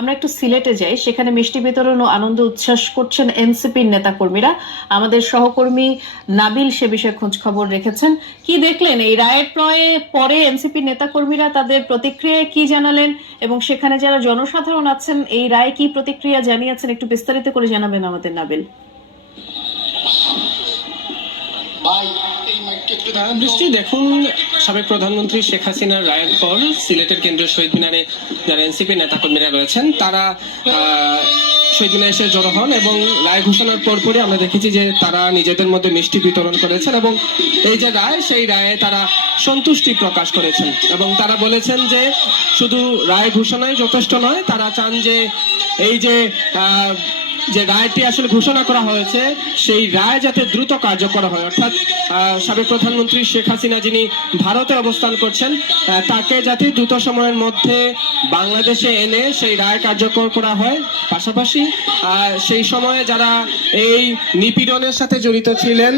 আমরা একটু সিলেটে যাই, সেখানে মিষ্টি বিতরণ ও আনন্দ উচ্ছ্বাস করছেন এনসিপির নেতাকর্মীরা। আমাদের সহকর্মী নাবিল সে বিষয়ে খোঁজ খবর রেখেছেন। কি দেখলেন এই রায়ের পরে এনসিপির নেতাকর্মীরা তাদের প্রতিক্রিয়ায় কি জানালেন, এবং সেখানে যারা জনসাধারণ আছেন এই রায়ে কি প্রতিক্রিয়া জানিয়েছেন, একটু বিস্তারিত করে জানাবেন আমাদের নাবিল। বৃষ্টি, দেখুন, সাবেক প্রধানমন্ত্রী শেখ হাসিনার রায়ের পর সিলেটের কেন্দ্রীয় শহীদ মিনারে যারা এনসিপি নেতাকর্মীরা রয়েছেন তারা শহীদ মিনারে এসে জড়ো হন এবং রায় ঘোষণার পরপরই আমরা দেখেছি যে তারা নিজেদের মধ্যে মিষ্টি বিতরণ করেছেন এবং এই যে রায়, সেই রায়ে তারা সন্তুষ্টি প্রকাশ করেছেন এবং তারা বলেছেন যে শুধু রায় ঘোষণাই যথেষ্ট নয়, তারা চান যে এই যে রায়টি আসলে ঘোষণা করা হয়েছে সেই রায় যাতে দ্রুত কার্যকর হয়, অর্থাৎ সাবেক প্রধানমন্ত্রী শেখ হাসিনা যিনি ভারতে অবস্থান করছেন তাকে যাতে দ্রুত সময়ের মধ্যে বাংলাদেশে এনে সেই রায় কার্যকর করা হয়। পাশাপাশি সেই সময়ে যারা এই নিপীড়নের সাথে জড়িত ছিলেন